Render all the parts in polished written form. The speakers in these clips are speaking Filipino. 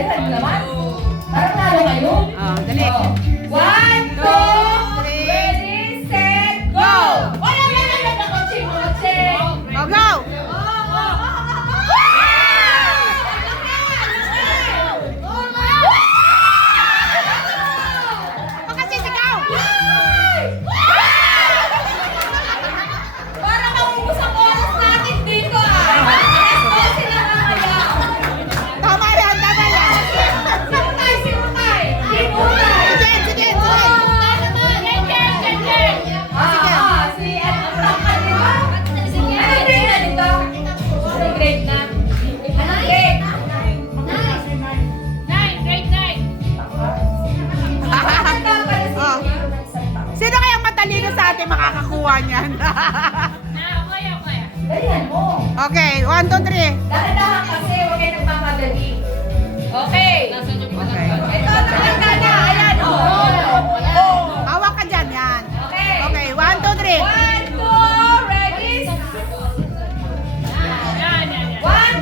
Ganyan naman. Parang nalo kayo. Dali. 1, 2, 3, ready, set, go! Wala na lang na coaching. Oh, go! Pakasisigaw! Para maubos ang oras natin dito Let's go sila kaya. Tama yan, tama yan. Simutay, simutay. Simutay. Sige, sige, sige. Si ano ka dito? Sige, ano grade na dito? Ano grade na? Ano grade? Oh. Sino kayang matalino sa atin makakakuha niyan? Ganyan mo. Okay, 1, 2, 3. Dahan-dahan kasi, huwag kayo nagmamadali. Okay. Okay. Ito, nakita na. Ayan, Hawak ka dyan, yan. Okay. Okay, 1, 2, 3. 1, 2, ready? 1,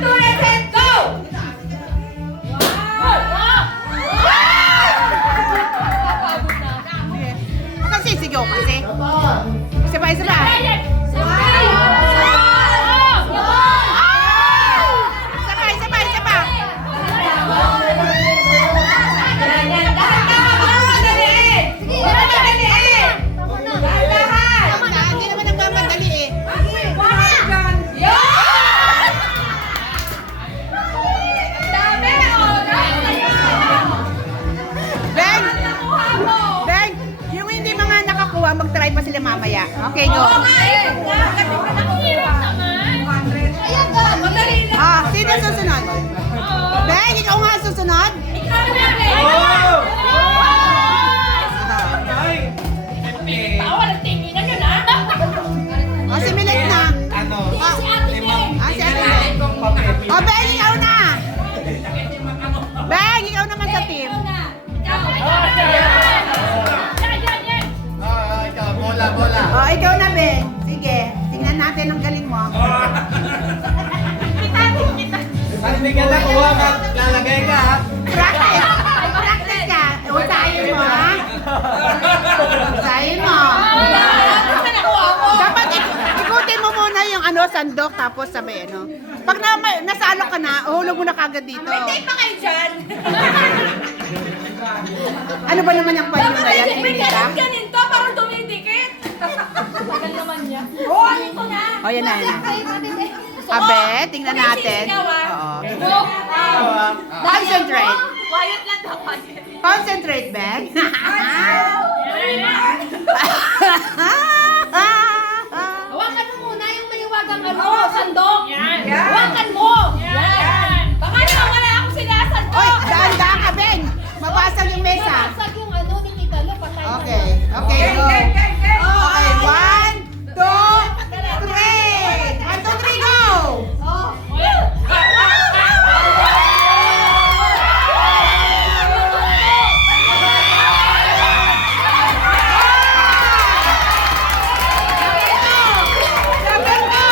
2, let's hit, go! Pakasisigaw kasi. Isa pa, isa pa. Isa pa, isa pa, isa pa. Yan, dahan-dahan, magmamadaliin. Magmamadaliin. Dahan-dahan. Hindi naman nagmamadali eh. Yun! Dami, Beng! nakuha mo. Beng! Yung hindi mga nakakuha, mag-try pa sila mamaya. Okay, go. Oo nga eh. Kasi ka nakuha. Ayan ka, madali lang. Sino susunod? Beng, ikaw nga susunod? Ikaw na, Beng. Walang tingin na yun, Si Milet na. Si Ate Beng. Si Ate Beng. Beng, ikaw na. Beng, ikaw naman sa team. Bola. Ikaw na, Beng. Sige, tingnan natin ang galing mo. Pag hindi ka nakuha, lalagay ka ha. Practice! Practice ka! Usahin mo, ha? Usahin mo. Dapat ikutin mo muna yung sandok, tapos sabay, Pag nasalo ka na, uhulog mo na kagad dito. May tape pa kayo dyan. Ano ba naman yung payo na yan? May Hindi ka? ganito, parang dumidikit. Tagal naman niya. Oo, alin ko na. O, yan na, yan na. Abe, tingnan natin. Oo. Concentrate. Quiet lang daw, quiet. Concentrate, Ben. Hawakan mo muna yung maliwagang sandok. Hawakan mo. Yan. Baka wala akong sinasandok. Oy, daan-daan ka, Ben. Mabasag yung mesa. Basag yung ni Tita Lo, patay. Okay, okay, go. Okay, 1, 2, 3. 1, 2, 3, go! Sabi ko!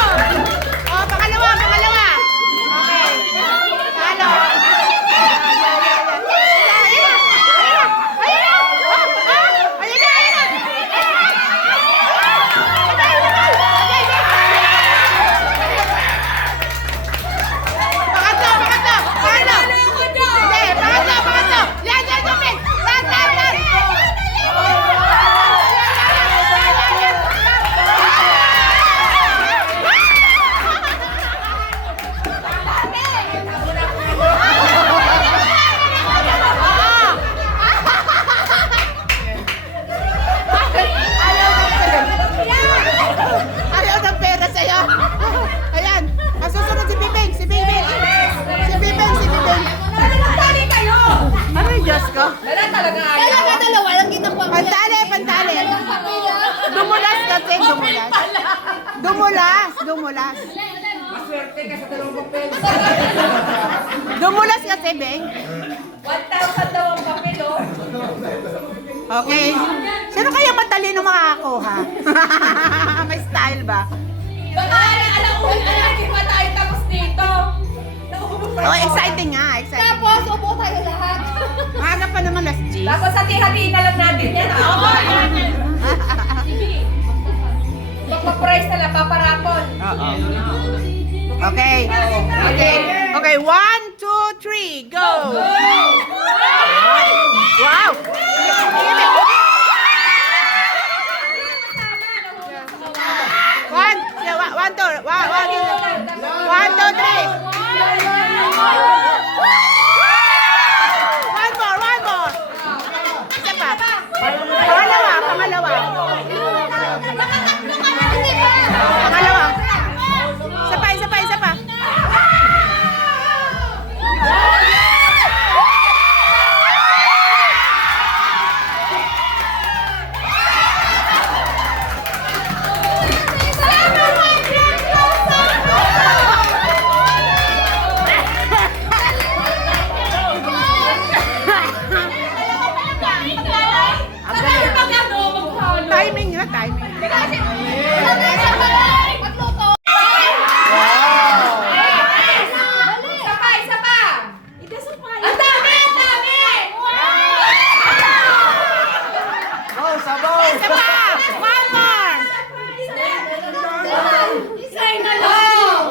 Oh, pangalawa, pangalawa. Okay. Talo. Pangatlo, pangatlo. Pangatlo. Hindi, pangatlo, pangatlo. Yan, yan, yan. Lan, lan, lan. Ayaw ng pera sa'yo. Ayan. Ang susunod si Bibing. Si Bibing. Si Bibing. Si Bibing. Pantali kayo. Ay, Diyos ko. Wala talaga ayaw. Talaga dalawa lang kitang Pantali, pantali. Dumulas kasi, dumulas. Dumulas, dumulas. Maswerte ka sa dalawang papel. Dumulas kasi, Beng. 1,000 daw ang papel, oh. Okay. Sino kaya matalino makakakuha? May style ba? Baka alauna na, hindi pa tayo tapos dito. Oh, exciting nga, exciting. Tapos, upo tayo kayo lahat. Maaga pa naman last G. Tapos hati-hatiin na lang natin yan. Oo, yan. Magpa-price na lang, paparapon. Oo. Okay. Okay. Okay, 1, 2, 3, go! Wow! One, two, three. One more. Isa pa. Pangalawa. Isa pa. Timing. Isa pa. Ang dami! Sabaw! Isa pa. One more. Isay na lang!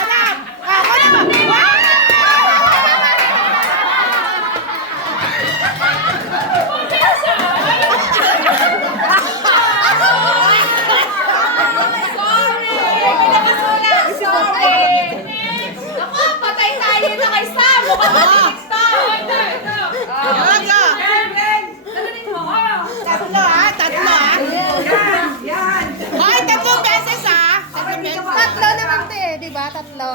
Anak. Ako naman. Wow! Ako, patay tayo na kay Sam! Mukhang matinig Sam! Tatlo. Hoy, 3 beses Tatlo naman to eh, di ba? Tatlo.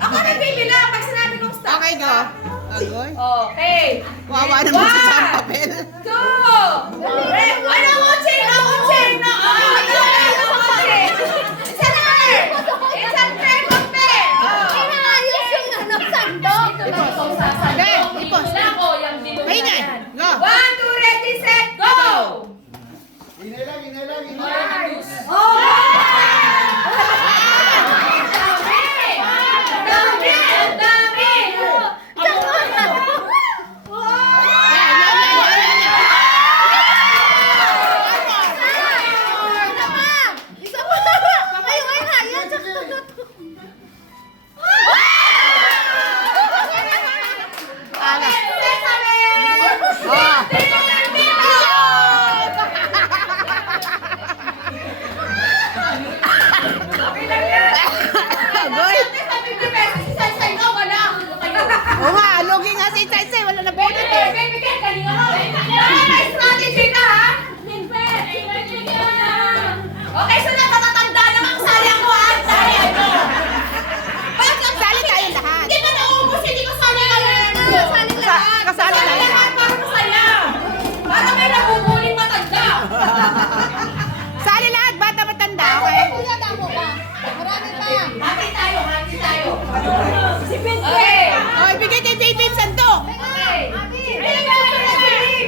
Ako nagbibilang pag sinabi kong stop. Okay, go. Agoy. Okay. Wawa naman si Sam Papel. 2! Ano mo, Ching? It's an air! It's a pair of pair! Inaayos yung sandok. Hindi, ipos. Maingay. Go. 1, 2, ready, set, go! Inay lang. Dami! Agoy. Oo nga, lugi nga si Sai, wala na bunot eh. Okay, so natatatanda naman ang sayang ko ah! Sayang ko! Sali tayo lahat. Hindi na naubos, hindi ko sali lahat! Sali lahat! Kasali Sali lahat. lahat para masaya! Para may nabubuling matanda! Sali lahat, bata matanda, okay? Hati tayo! Okay! Oh, ibigay kay Baby yung sando. Okay!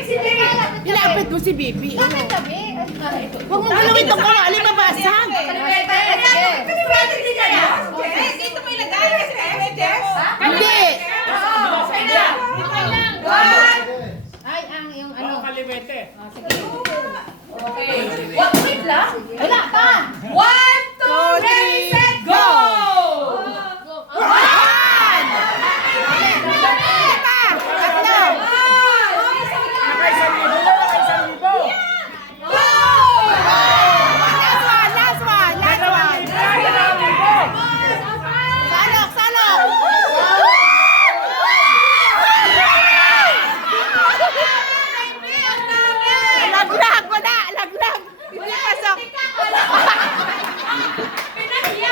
Si Baby! Ilapit mo si Baby. Huwag mong galawin itong kala, alibabasag. Dito mo ilagay kasi may evidence. Hindi. Okay na. Ay, ang yung ano. Okay. Wait lang. Wala pa. 1, 2, ready, set, go! One. Isa pa. Tatlo. Last one. Salok. Laglag. Hindi pasok. Pinahiya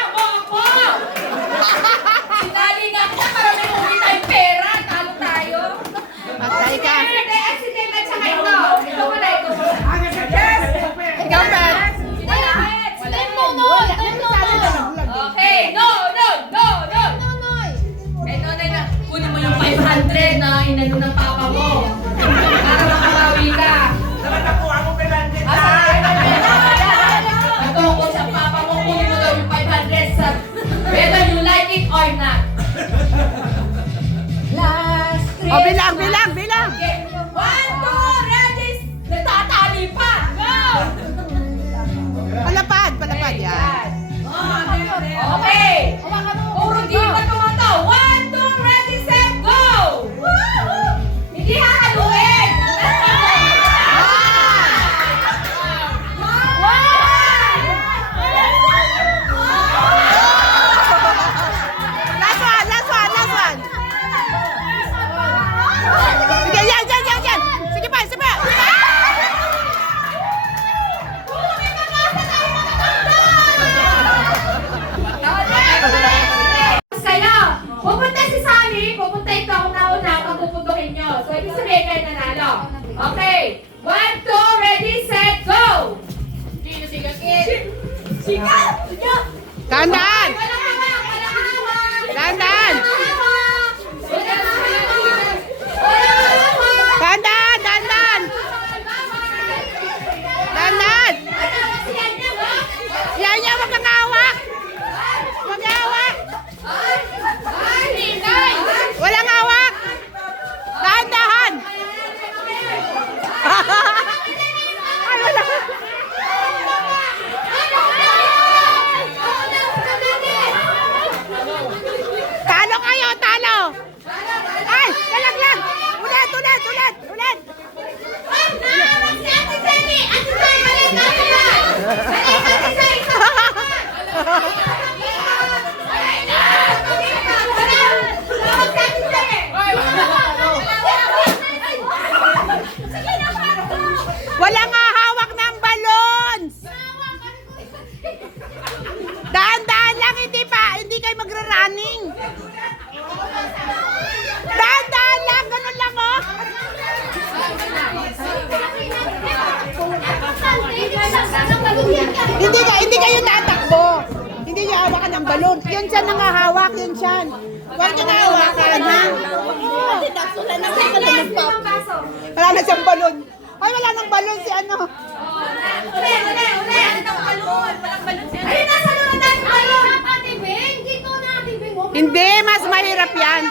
Dahan-dahan! Dahan-dahan! Dahan-dahan! Dahan-dahan! Dahan-dahan! Yan niya, wag kang hawak! Wag kang hawak! Walang hawak! Dahan-dahan! Ay, wala. Talo kayo, talo! Ay, lalaglag! Ulit, ulit, ulit, ulit! Walang hahawak ng balons! Dahan-dahan lang, hindi kayo magra-running. Dahan-dahan lang, ganun lang oh. Hindi kayo tatakbo. Hindi niyo hawakan ng balon. Yun siya nangahawak, yun siya. Huwag niyo nahawakan, ha? Wala na siyang balon. Ay, wala nang balon si ano. Hindi, mas mahirap yan.